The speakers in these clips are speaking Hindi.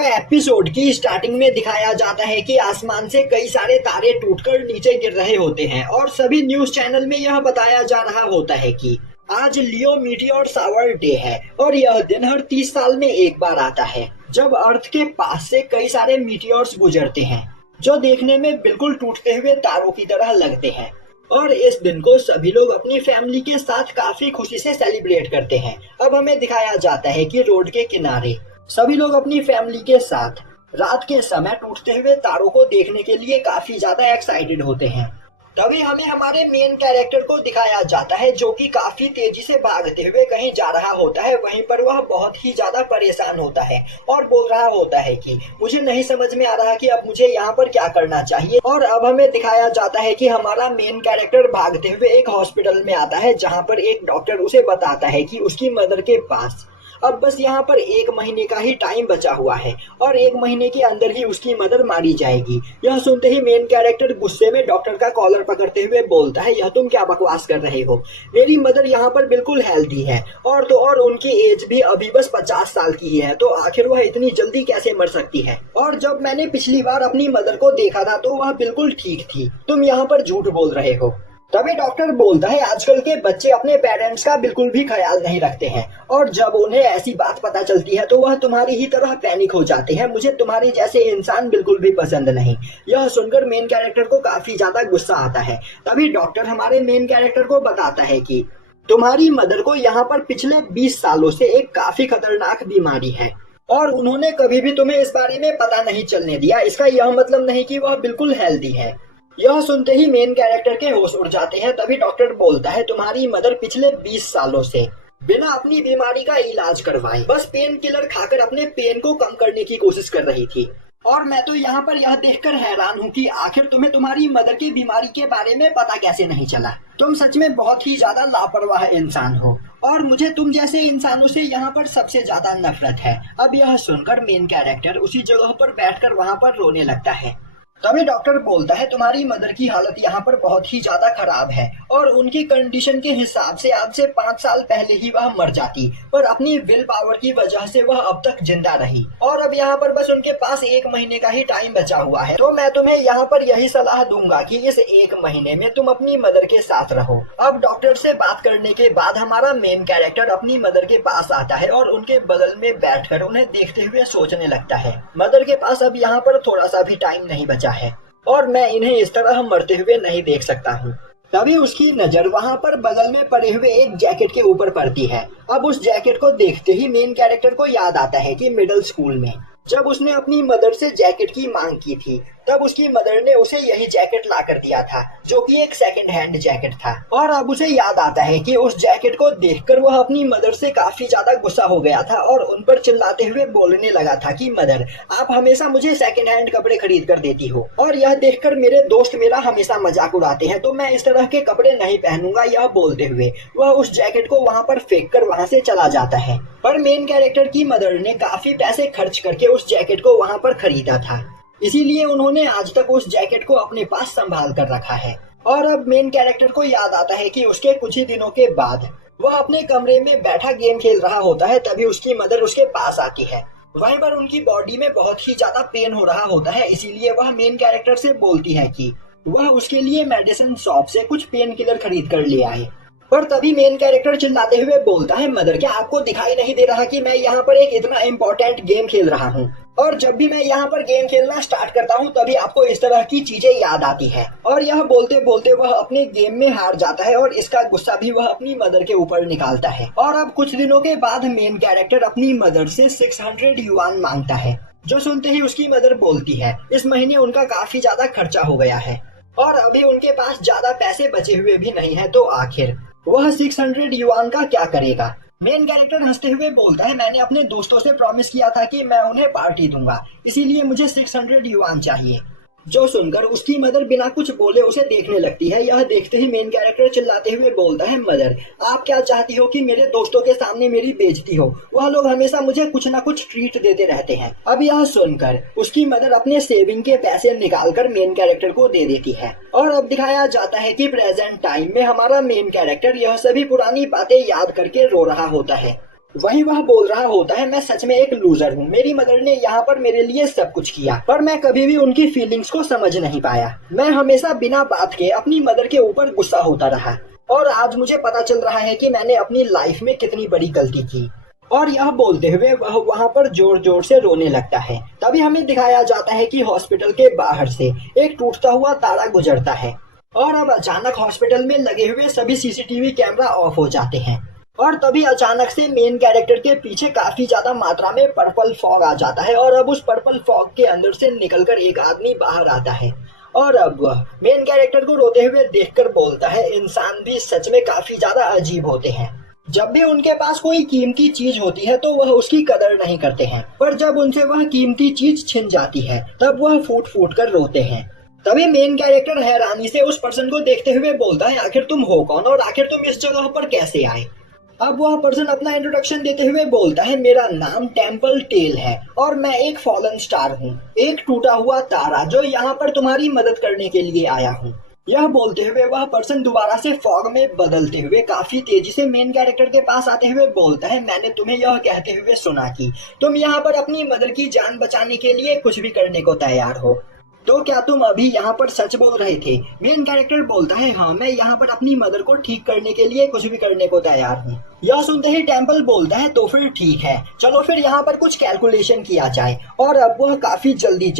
तो एपिसोड की स्टार्टिंग में दिखाया जाता है कि आसमान से कई सारे तारे टूटकर नीचे गिर रहे होते हैं और सभी न्यूज चैनल में यह बताया जा रहा होता है कि आज लियो मीटियोर शावर डे है और यह दिन हर 30 साल में एक बार आता है जब अर्थ के पास से कई सारे मीटियोर्स गुजरते हैं जो देखने में बिल्कुल टूटते हुए तारों की तरह लगते हैं। और इस दिन को सभी लोग अपनी फैमिली के साथ काफी खुशी से सेलिब्रेट करते हैं। अब हमें दिखाया जाता है कि रोड के किनारे सभी लोग अपनी फैमिली के साथ रात के समय टूटते हुए तारों को देखने के लिए काफी ज्यादा एक्साइटेड होते हैं। तभी हमें हमारे मेन कैरेक्टर को दिखाया जाता है जो कि काफी तेजी से भागते हुए कहीं जा रहा होता है। वहीं पर वह बहुत ही ज्यादा परेशान होता है और बोल रहा होता है कि मुझे नहीं समझ में आ रहा कि अब मुझे यहाँ पर क्या करना चाहिए। और अब हमें दिखाया जाता है कि हमारा मेन कैरेक्टर भागते हुए एक हॉस्पिटल में आता है जहाँ पर एक डॉक्टर उसे बताता है कि उसकी मदर के पास अब बस यहाँ पर 1 महीने का ही टाइम बचा हुआ है और 1 महीने के अंदर ही उसकी मदर मारी जाएगी। यह सुनते ही मेन कैरेक्टर गुस्से में डॉक्टर का कॉलर पकड़ते हुए बोलता है, यह तुम क्या बकवास कर रहे हो? मेरी मदर यहाँ पर बिल्कुल हेल्दी है और तो और उनकी एज भी अभी बस 50 साल की ही है, तो आखिर वह इतनी जल्दी कैसे मर सकती है? और जब मैंने पिछली बार अपनी मदर को देखा था तो वह बिल्कुल ठीक थी, तुम यहाँ पर झूठ बोल रहे हो। तभी डॉक्टर बोलता है, आजकल के बच्चे अपने पेरेंट्स का बिल्कुल भी ख्याल नहीं रखते हैं और जब उन्हें ऐसी बात पता चलती है तो वह तुम्हारी ही तरह पैनिक हो जाते हैं। मुझे तुम्हारे जैसे इंसान बिल्कुल भी पसंद नहीं। यह सुनकर मेन कैरेक्टर को काफी ज्यादा गुस्सा आता है। तभी डॉक्टर हमारे मेन कैरेक्टर को बताता है कि तुम्हारी मदर को यहाँ पर पिछले 20 सालों से एक काफी खतरनाक बीमारी है और उन्होंने कभी भी तुम्हें इस बारे में पता नहीं चलने दिया। इसका यह मतलब नहीं कि वह बिल्कुल हेल्दी है। यह सुनते ही मेन कैरेक्टर के होश उड़ जाते हैं। तभी डॉक्टर बोलता है, तुम्हारी मदर पिछले 20 सालों से बिना अपनी बीमारी का इलाज करवाए बस पेन किलर खाकर अपने पेन को कम करने की कोशिश कर रही थी। और मैं तो यहाँ पर यह देखकर हैरान हूँ कि आखिर तुम्हें तुम्हारी मदर की बीमारी के बारे में पता कैसे नहीं चला। तुम सच में बहुत ही ज्यादा लापरवाह इंसान हो और मुझे तुम जैसे इंसानों से यहाँ पर सबसे ज्यादा नफरत है। अब यह सुनकर मेन कैरेक्टर उसी जगह पर बैठकर वहाँ पर रोने लगता है। तभी डॉक्टर बोलता है, तुम्हारी मदर की हालत यहाँ पर बहुत ही ज्यादा खराब है और उनकी कंडीशन के हिसाब से आज से 5 साल पहले ही वह मर जाती, पर अपनी विल पावर की वजह से वह अब तक जिंदा रही और अब यहाँ पर बस उनके पास 1 महीने का ही टाइम बचा हुआ है। तो मैं तुम्हें यहाँ पर यही सलाह दूंगा कि इस 1 महीने में तुम अपनी मदर के साथ रहो। अब डॉक्टर से बात करने के बाद हमारा मेन कैरेक्टर अपनी मदर के पास आता है और उनके बगल में बैठकर उन्हें देखते हुए सोचने लगता है, मदर के पास अब यहाँ पर थोड़ा सा भी टाइम नहीं बचा है और मैं इन्हें इस तरह मरते हुए नहीं देख सकता हूँ। तभी उसकी नजर वहाँ पर बगल में पड़े हुए एक जैकेट के ऊपर पड़ती है। अब उस जैकेट को देखते ही मेन कैरेक्टर को याद आता है कि मिडिल स्कूल में जब उसने अपनी मदर से जैकेट की मांग की थी तब उसकी मदर ने उसे यही जैकेट ला कर दिया था जो कि एक सेकंड हैंड जैकेट था। और अब उसे याद आता है कि उस जैकेट को देखकर वह अपनी मदर से काफी ज्यादा गुस्सा हो गया था और उन पर चिल्लाते हुए बोलने लगा था कि मदर, आप हमेशा मुझे सेकंड हैंड कपड़े खरीद कर देती हो और यह देखकर मेरे दोस्त मेरा हमेशा मजाक उड़ाते हैं, तो मैं इस तरह के कपड़े नहीं पहनूंगा। यह बोलते हुए वह उस जैकेट को वहाँ पर फेंक कर वहाँ से चला जाता है। पर मेन कैरेक्टर की मदर ने काफी पैसे खर्च करके उस जैकेट को वहाँ पर खरीदा था, इसीलिए उन्होंने आज तक उस जैकेट को अपने पास संभाल कर रखा है। और अब मेन कैरेक्टर को याद आता है कि उसके कुछ ही दिनों के बाद वह अपने कमरे में बैठा गेम खेल रहा होता है। तभी उसकी मदर उसके पास आती है। वहीं पर उनकी बॉडी में बहुत ही ज्यादा पेन हो रहा होता है, इसीलिए वह मेन कैरेक्टर से बोलती है कि वह उसके लिए मेडिसिन शॉप से कुछ पेन किलर खरीद कर ले आए। पर तभी मेन कैरेक्टर चिल्लाते हुए बोलता है, मदर, क्या आपको दिखाई नहीं दे रहा कि मैं यहाँ पर एक इतना इम्पोर्टेंट गेम खेल रहा हूँ और जब भी मैं यहाँ पर गेम खेलना स्टार्ट करता हूँ तभी आपको इस तरह की चीजें याद आती है। और यह बोलते बोलते वह अपने गेम में हार जाता है और इसका गुस्सा भी वह अपनी मदर के ऊपर निकालता है। और अब कुछ दिनों के बाद मेन कैरेक्टर अपनी मदर से 600 युआन मांगता है, जो सुनते ही उसकी मदर बोलती है, इस महीने उनका काफी ज्यादा खर्चा हो गया है और अभी उनके पास ज्यादा पैसे बचे हुए भी नहीं है, तो आखिर वह 600 युआन का क्या करेगा। मेन कैरेक्टर हंसते हुए बोलता है, मैंने अपने दोस्तों से प्रॉमिस किया था कि मैं उन्हें पार्टी दूंगा, इसीलिए मुझे 600 युआन चाहिए। जो सुनकर उसकी मदर बिना कुछ बोले उसे देखने लगती है। यह देखते ही मेन कैरेक्टर चिल्लाते हुए बोलता है, मदर, आप क्या चाहती हो कि मेरे दोस्तों के सामने मेरी बेइज्जती हो? वह लोग हमेशा मुझे कुछ ना कुछ ट्रीट देते रहते हैं। अब यह सुनकर उसकी मदर अपने सेविंग के पैसे निकालकर मेन कैरेक्टर को दे देती है। और अब दिखाया जाता है कि प्रेजेंट टाइम में हमारा मेन कैरेक्टर यह सभी पुरानी बातें याद करके रो रहा होता है। वही वह बोल रहा होता है, मैं सच में एक लूजर हूँ। मेरी मदर ने यहाँ पर मेरे लिए सब कुछ किया, पर मैं कभी भी उनकी फीलिंग्स को समझ नहीं पाया। मैं हमेशा बिना बात के अपनी मदर के ऊपर गुस्सा होता रहा, और आज मुझे पता चल रहा है कि मैंने अपनी लाइफ में कितनी बड़ी गलती की। और यह बोलते हुए वह वहाँ पर जोर जोर से रोने लगता है। तभी हमें दिखाया जाता है कि हॉस्पिटल के बाहर से एक टूटता हुआ तारा गुजरता है, और अब अचानक हॉस्पिटल में लगे हुए सभी सीसीटीवी कैमरा ऑफ हो जाते हैं। और तभी अचानक से मेन कैरेक्टर के पीछे काफी ज्यादा मात्रा में पर्पल फॉग आ जाता है, और अब उस पर्पल फॉग के अंदर से निकलकर एक आदमी बाहर आता है। और अब वह मेन कैरेक्टर को रोते हुए देखकर बोलता है, इंसान भी सच में काफी ज्यादा अजीब होते हैं। जब भी उनके पास कोई कीमती चीज होती है तो वह उसकी कदर नहीं करते हैं, पर जब उनसे वह कीमती चीज छिन जाती है तब वह फूट फूट कर रोते हैं। तभी मेन कैरेक्टर हैरानी से उस पर्सन को देखते हुए बोलता है, आखिर तुम हो कौन और आखिर तुम इस जगह पर कैसे आए। अब वह पर्सन अपना इंट्रोडक्शन देते हुए बोलता है, मेरा नाम टेम्पल टेल है और मैं एक फॉलन स्टार हूँ, एक टूटा हुआ तारा जो यहाँ पर तुम्हारी मदद करने के लिए आया हूँ। यह बोलते हुए वह पर्सन दोबारा से फॉग में बदलते हुए काफी तेजी से मेन कैरेक्टर के पास आते हुए बोलता है, मैंने तुम्हें यह कहते हुए सुना कि तुम यहाँ पर अपनी मदर की जान बचाने के लिए कुछ भी करने को तैयार हो, तो क्या तुम अभी यहाँ पर सच बोल रहे थे। मेन कैरेक्टर बोलता है, हाँ मैं यहाँ पर अपनी मदर को ठीक करने के लिए कुछ भी करने को तैयार हूँ। यह सुनते ही टेम्पल बोलता है, तो फिर ठीक है, चलो फिर यहाँ पर कुछ कैलकुलेशन किया जाए। और अब वह काफी जल्दी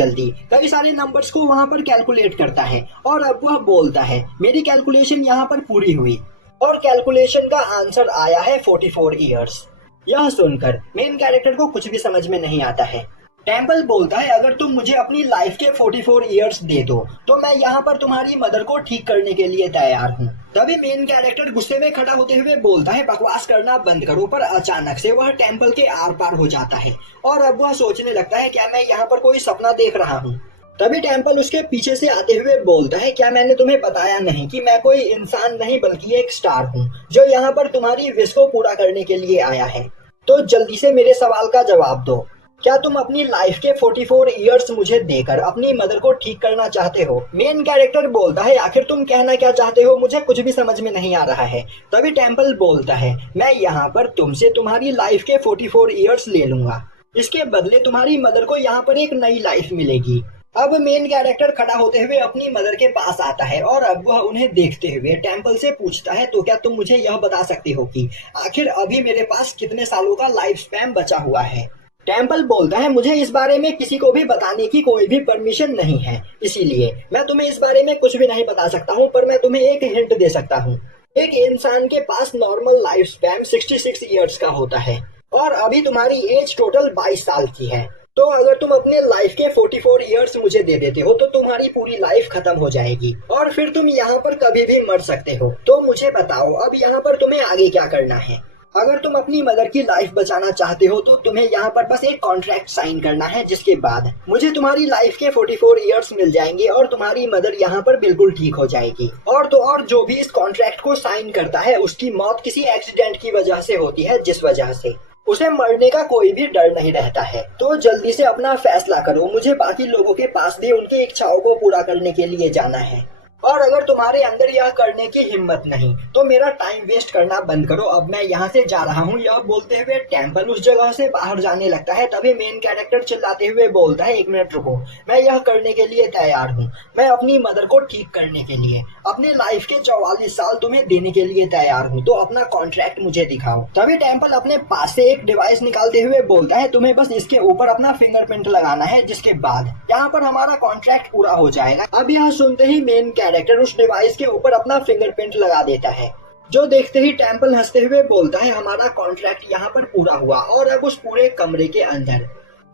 कई सारे नंबर्स को वहाँ पर कैलकुलेट करता है, और अब वह बोलता है, मेरी कैलकुलेशन यहाँ पर पूरी हुई और कैलकुलेशन का आंसर आया है 44 ईयर्स। यह सुनकर मेन कैरेक्टर को कुछ भी समझ में नहीं आता है। टेम्पल बोलता है, अगर तुम मुझे अपनी लाइफ के 44 ईयर्स दे दो तो मैं यहाँ पर तुम्हारी मदर को ठीक करने के लिए तैयार हूँ। तभी मेन कैरेक्टर गुस्से में खड़ा होते हुए बोलता है, बकवास करना बंद करो। पर अचानक से वह टेम्पल के आर पार हो जाता है, और अब वह सोचने लगता है, क्या मैं यहाँ पर कोई सपना देख रहा हूँ। तभी टेम्पल उसके पीछे से आते हुए बोलता है, क्या मैंने तुम्हें बताया नहीं कि मैं कोई इंसान नहीं बल्कि एक स्टार हूँ जो यहाँ पर तुम्हारी विश को पूरा करने के लिए आया है। तो जल्दी से मेरे सवाल का जवाब दो, क्या तुम अपनी लाइफ के 44 ईयर्स मुझे देकर अपनी मदर को ठीक करना चाहते हो। मेन कैरेक्टर बोलता है, आखिर तुम कहना क्या चाहते हो, मुझे कुछ भी समझ में नहीं आ रहा है। तभी टेम्पल बोलता है, मैं यहाँ पर तुमसे तुम्हारी लाइफ के 44 ईयर्स ले लूंगा, इसके बदले तुम्हारी मदर को यहाँ पर एक नई लाइफ मिलेगी। अब मेन कैरेक्टर खड़ा होते हुए अपनी मदर के पास आता है, और अब वह उन्हें देखते हुए टेम्पल से पूछता है, तो क्या तुम मुझे यह बता सकते हो कि आखिर अभी मेरे पास कितने सालों का लाइफ स्पैन बचा हुआ है। टेम्पल बोलता है, मुझे इस बारे में किसी को भी बताने की कोई भी परमिशन नहीं है, इसीलिए मैं तुम्हें इस बारे में कुछ भी नहीं बता सकता हूँ, पर मैं तुम्हें एक हिंट दे सकता हूँ। एक इंसान के पास नॉर्मल लाइफ स्पैन 66 ईयर्स का होता है, और अभी तुम्हारी एज टोटल 22 साल की है। तो अगर तुम अपने लाइफ के 44 ईयर्स मुझे दे देते हो तो तुम्हारी पूरी लाइफ खत्म हो जाएगी, और फिर तुम यहाँ पर कभी भी मर सकते हो। तो मुझे बताओ, अब यहाँ पर तुम्हें आगे क्या करना है। अगर तुम अपनी मदर की लाइफ बचाना चाहते हो तो तुम्हें यहाँ पर बस एक कॉन्ट्रैक्ट साइन करना है, जिसके बाद मुझे तुम्हारी लाइफ के 44 ईयर्स मिल जाएंगे और तुम्हारी मदर यहाँ पर बिल्कुल ठीक हो जाएगी। और तो और जो भी इस कॉन्ट्रैक्ट को साइन करता है उसकी मौत किसी एक्सीडेंट की वजह से होती है, जिस वजह से उसे मरने का कोई भी डर नहीं रहता है। तो जल्दी से अपना फैसला करो, मुझे बाकी लोगों के पास भी उनकी इच्छाओं को पूरा करने के लिए जाना है। और अगर तुम्हारे अंदर यह करने की हिम्मत नहीं तो मेरा टाइम वेस्ट करना बंद करो, अब मैं यहाँ से जा रहा हूँ। यह बोलते हुए टेम्पल उस जगह से बाहर जाने लगता है। तभी मेन कैरेक्टर चिल्लाते हुए बोलता है, 1 मिनट रुको, मैं यह करने के लिए तैयार हूँ। मैं अपनी मदर को ठीक करने के लिए अपने लाइफ के 44 साल तुम्हें देने के लिए तैयार हूँ, तो अपना कॉन्ट्रैक्ट मुझे दिखाओ। तभी टेम्पल अपने पास से एक डिवाइस निकालते हुए बोलता है, तुम्हें बस इसके ऊपर अपना फिंगरप्रिंट लगाना है, जिसके बाद यहाँ पर हमारा कॉन्ट्रैक्ट पूरा हो जाएगा। अब यह सुनते ही मेन कैरेक्टर उस डिवाइस के ऊपर अपना फिंगरप्रिंट लगा देता है, जो देखते ही टेम्पल हंसते हुए बोलता है, हमारा कॉन्ट्रैक्ट यहाँ पर पूरा हुआ। और अब उस पूरे कमरे के अंदर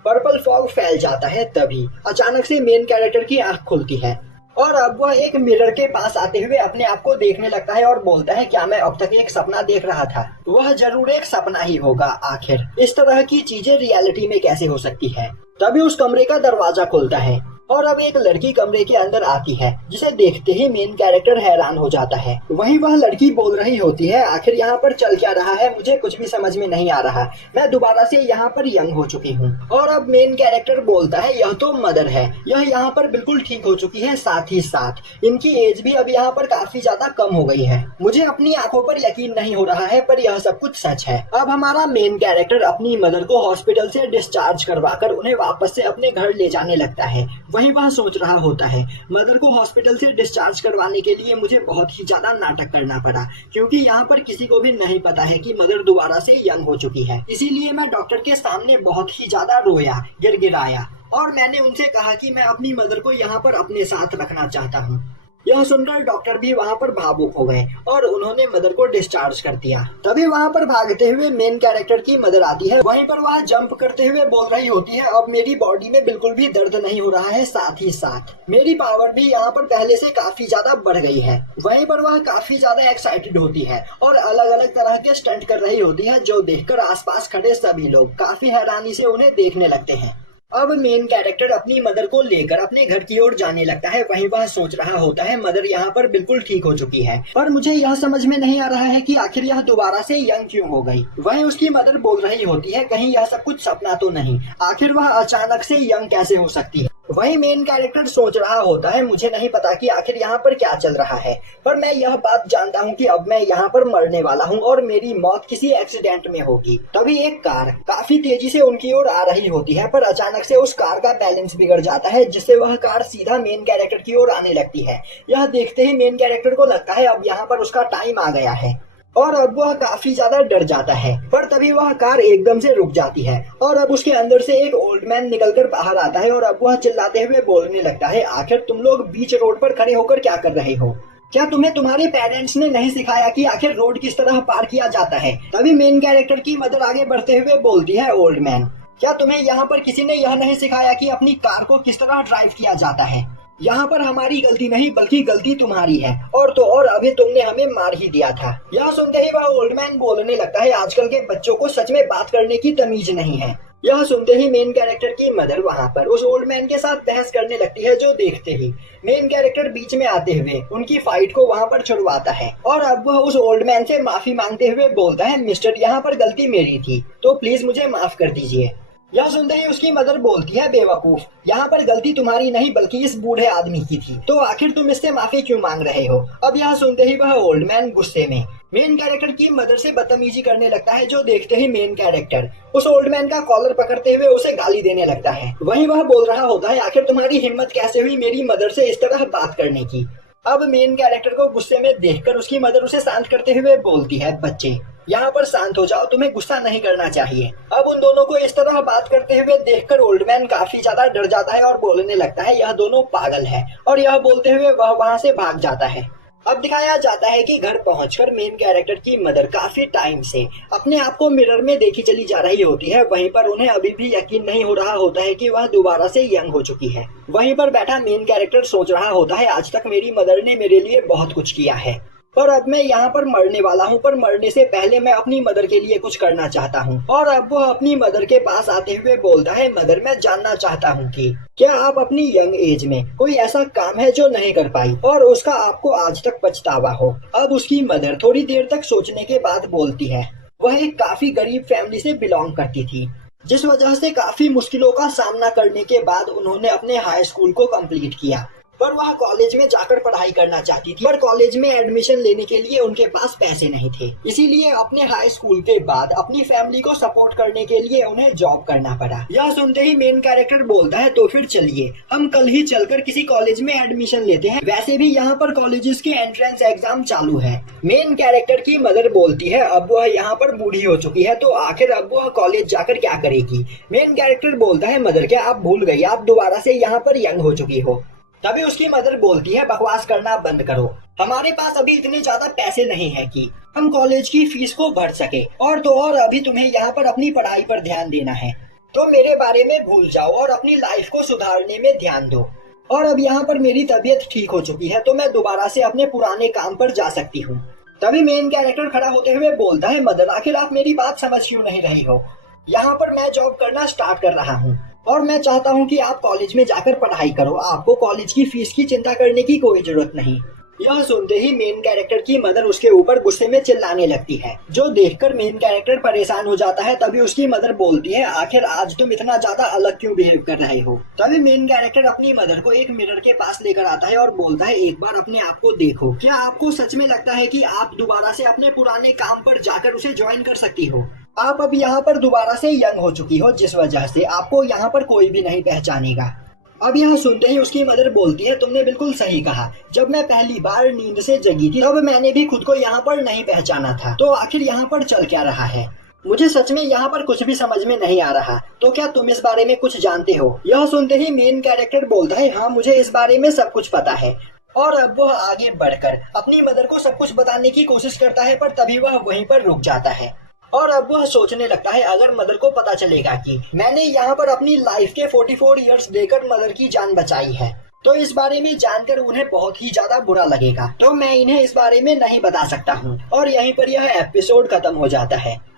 पर्पल फॉग फैल जाता है। तभी अचानक से मेन कैरेक्टर की आंख खुलती है, और अब वह एक मिरर के पास आते हुए अपने आप को देखने लगता है और बोलता है, क्या मैं अब तक एक सपना देख रहा था। वह जरूर एक सपना ही होगा, आखिर इस तरह की चीजें रियलिटी में कैसे हो सकती है। तभी उस कमरे का दरवाजा खुलता है, और अब एक लड़की कमरे के अंदर आती है, जिसे देखते ही मेन कैरेक्टर हैरान हो जाता है। वहीं वह लड़की बोल रही होती है, आखिर यहाँ पर चल क्या रहा है, मुझे कुछ भी समझ में नहीं आ रहा, मैं दोबारा से यहाँ पर यंग हो चुकी हूँ। और अब मेन कैरेक्टर बोलता है, यह तो मदर है, यह यहाँ पर बिल्कुल ठीक हो चुकी है, साथ ही साथ इनकी एज भी अब यहाँ पर काफी ज्यादा कम हो गई है। मुझे अपनी आंखों पर यकीन नहीं हो रहा है, पर यह सब कुछ सच है। अब हमारा मेन कैरेक्टर अपनी मदर को हॉस्पिटल से डिस्चार्ज करवाकर उन्हें वापस से अपने घर ले जाने लगता है। वहीं वह सोच रहा होता है, मदर को हॉस्पिटल से डिस्चार्ज करवाने के लिए मुझे बहुत ही ज्यादा नाटक करना पड़ा, क्योंकि यहाँ पर किसी को भी नहीं पता है कि मदर दोबारा से यंग हो चुकी है। इसीलिए मैं डॉक्टर के सामने बहुत ही ज्यादा रोया, गिड़गिड़ाया, और मैंने उनसे कहा कि मैं अपनी मदर को यहाँ पर अपने साथ रखना चाहता हूँ। यह सुनकर डॉक्टर भी वहाँ पर भावुक हो गए और उन्होंने मदर को डिस्चार्ज कर दिया। तभी वहाँ पर भागते हुए मेन कैरेक्टर की मदर आती है। वहीं पर वह जंप करते हुए बोल रही होती है, अब मेरी बॉडी में बिल्कुल भी दर्द नहीं हो रहा है, साथ ही साथ मेरी पावर भी यहाँ पर पहले से काफी ज्यादा बढ़ गई है। वहीं पर वह काफी ज्यादा एक्साइटेड होती है और अलग अलग तरह के स्टंट कर रही होती है, जो देखकर आसपास खड़े सभी लोग काफी हैरानी से उन्हें देखने लगते हैं। अब मेन कैरेक्टर अपनी मदर को लेकर अपने घर की ओर जाने लगता है। वहीं वह सोच रहा होता है, मदर यहाँ पर बिल्कुल ठीक हो चुकी है, पर मुझे यह समझ में नहीं आ रहा है कि आखिर यह दोबारा से यंग क्यों हो गई। वहीं उसकी मदर बोल रही होती है, कहीं यह सब कुछ सपना तो नहीं, आखिर वह अचानक से यंग कैसे हो सकती है। वहीं मेन कैरेक्टर सोच रहा होता है, मुझे नहीं पता कि आखिर यहाँ पर क्या चल रहा है, पर मैं यह बात जानता हूँ कि अब मैं यहाँ पर मरने वाला हूँ और मेरी मौत किसी एक्सीडेंट में होगी। तभी एक कार काफी तेजी से उनकी ओर आ रही होती है, पर अचानक से उस कार का बैलेंस बिगड़ जाता है, जिससे वह कार सीधा मेन कैरेक्टर की ओर आने लगती है। यह देखते ही मेन कैरेक्टर को लगता है अब यहाँ पर उसका टाइम आ गया है और अब वह काफी ज्यादा डर जाता है। पर तभी वह कार एकदम से रुक जाती है और अब उसके अंदर से एक ओल्ड मैन निकलकर बाहर आता है और अब वह चिल्लाते हुए बोलने लगता है, आखिर तुम लोग बीच रोड पर खड़े होकर क्या कर रहे हो? क्या तुम्हें तुम्हारे पेरेंट्स ने नहीं सिखाया कि आखिर रोड किस तरह पार किया जाता है? तभी मेन कैरेक्टर की मदर आगे बढ़ते हुए बोलती है, ओल्ड मैन, क्या तुम्हें यहाँ पर किसी ने यह नहीं सिखाया कि अपनी कार को किस तरह ड्राइव किया जाता है? यहाँ पर हमारी गलती नहीं बल्कि गलती तुम्हारी है, और तो और अभी तुमने हमें मार ही दिया था। यह सुनते ही वह ओल्ड मैन बोलने लगता है, आजकल के बच्चों को सच में बात करने की तमीज नहीं है। यह सुनते ही मेन कैरेक्टर की मदर वहाँ पर उस ओल्ड मैन के साथ बहस करने लगती है, जो देखते ही मेन कैरेक्टर बीच में आते हुए उनकी फाइट को वहाँ पर छुड़वाता है। और अब वह उस ओल्ड मैन से माफी मांगते हुए बोलता है, मिस्टर, यहाँ पर गलती मेरी थी, तो प्लीज मुझे माफ कर दीजिए। यह सुनते ही उसकी मदर बोलती है, बेवकूफ, यहाँ पर गलती तुम्हारी नहीं बल्कि इस बूढ़े आदमी की थी, तो आखिर तुम इससे माफी क्यों मांग रहे हो? अब यह सुनते ही वह ओल्ड मैन गुस्से में मेन कैरेक्टर की मदर से बदतमीजी करने लगता है, जो देखते ही मेन कैरेक्टर उस ओल्ड मैन का कॉलर पकड़ते हुए उसे गाली देने लगता है। वहीं वह बोल रहा होता है, आखिर तुम्हारी हिम्मत कैसे हुई मेरी मदर से इस तरह बात करने की? अब मेन कैरेक्टर को गुस्से में देखकर उसकी मदर उसे शांत करते हुए बोलती है, बच्चे यहाँ पर शांत हो जाओ, तुम्हें गुस्सा नहीं करना चाहिए। अब उन दोनों को इस तरह बात करते हुए देखकर ओल्ड मैन काफी ज्यादा डर जाता है और बोलने लगता है, यह दोनों पागल है, और यह बोलते हुए वह वहाँ से भाग जाता है। अब दिखाया जाता है कि घर पहुंचकर मेन कैरेक्टर की मदर काफी टाइम से अपने आप को मिरर में देखी चली जा रही होती है। वहीं पर उन्हें अभी भी यकीन नहीं हो रहा होता है कि वह दोबारा से यंग हो चुकी है। वहीं पर बैठा मेन कैरेक्टर सोच रहा होता है, आज तक मेरी मदर ने मेरे लिए बहुत कुछ किया है, पर अब मैं यहाँ पर मरने वाला हूँ, पर मरने से पहले मैं अपनी मदर के लिए कुछ करना चाहता हूँ। और अब वो अपनी मदर के पास आते हुए बोलता है, मदर, मैं जानना चाहता हूँ कि क्या आप अपनी यंग एज में कोई ऐसा काम है जो नहीं कर पाई और उसका आपको आज तक पछतावा हो? अब उसकी मदर थोड़ी देर तक सोचने के बाद बोलती है, वह एक काफी गरीब फैमिली से बिलोंग करती थी, जिस वजह से काफी मुश्किलों का सामना करने के बाद उन्होंने अपने हाई स्कूल को कंप्लीट किया, पर वह कॉलेज में जाकर पढ़ाई करना चाहती थी, पर कॉलेज में एडमिशन लेने के लिए उनके पास पैसे नहीं थे। इसीलिए अपने हाई स्कूल के बाद अपनी फैमिली को सपोर्ट करने के लिए उन्हें जॉब करना पड़ा। यह सुनते ही मेन कैरेक्टर बोलता है, तो फिर चलिए हम कल ही चलकर किसी कॉलेज में एडमिशन लेते हैं, वैसे भी यहाँ पर कॉलेजेस के एंट्रेंस एग्जाम चालू है। मेन कैरेक्टर की मदर बोलती है, अब वह यहाँ पर बूढ़ी हो चुकी है, तो आखिर अब वह कॉलेज जाकर क्या करेगी? मेन कैरेक्टर बोलता है, मदर, क्या आप भूल गई, आप दोबारा से यहाँ पर यंग हो चुकी हो? तभी उसकी मदर बोलती है, बकवास करना बंद करो, हमारे पास अभी इतने ज्यादा पैसे नहीं है कि हम कॉलेज की फीस को भर सके, और तो और अभी तुम्हें यहाँ पर अपनी पढ़ाई पर ध्यान देना है, तो मेरे बारे में भूल जाओ और अपनी लाइफ को सुधारने में ध्यान दो। और अब यहाँ पर मेरी तबीयत ठीक हो चुकी है, तो मैं दोबारा से अपने पुराने काम पर जा सकती हूँ। तभी मेन कैरेक्टर खड़ा होते हुए बोलता है, मदर, आखिर आप मेरी बात समझ क्यों नहीं रही हो? यहाँ पर मैं जॉब करना स्टार्ट कर रहा हूँ, और मैं चाहता हूँ कि आप कॉलेज में जाकर पढ़ाई करो, आपको कॉलेज की फीस की चिंता करने की कोई जरूरत नहीं। यह सुनते ही मेन कैरेक्टर की मदर उसके ऊपर गुस्से में चिल्लाने लगती है, जो देखकर मेन कैरेक्टर परेशान हो जाता है। तभी उसकी मदर बोलती है, आखिर आज तुम इतना ज्यादा अलग क्यों बिहेव कर रहे हो। तभी मेन कैरेक्टर अपनी मदर को एक मिरर के पास लेकर आता है और बोलता है, एक बार अपने आप को देखो, क्या आपको सच में लगता है कि आप दोबारा से अपने पुराने काम पर जाकर उसे ज्वाइन कर सकती हो। आप अब यहाँ पर दोबारा से यंग हो चुकी हो, जिस वजह से आपको यहाँ पर कोई भी नहीं पहचानेगा। अब यह सुनते ही उसकी मदर बोलती है, तुमने बिल्कुल सही कहा, जब मैं पहली बार नींद से जगी थी तब मैंने भी खुद को यहाँ पर नहीं पहचाना था, तो आखिर यहाँ पर चल क्या रहा है। मुझे सच में यहाँ पर कुछ भी समझ में नहीं आ रहा, तो क्या तुम इस बारे में कुछ जानते हो। यह सुनते ही मेन कैरेक्टर बोलता है, हाँ मुझे इस बारे में सब कुछ पता है। और अब वह आगे बढ़कर अपनी मदर को सब कुछ बताने की कोशिश करता है, पर तभी वह वहीं पर रुक जाता है। और अब वह सोचने लगता है, अगर मदर को पता चलेगा कि मैंने यहाँ पर अपनी लाइफ के 44 इयर्स देकर मदर की जान बचाई है, तो इस बारे में जानकर उन्हें बहुत ही ज्यादा बुरा लगेगा, तो मैं इन्हें इस बारे में नहीं बता सकता हूँ। और यहीं पर यह एपिसोड खत्म हो जाता है।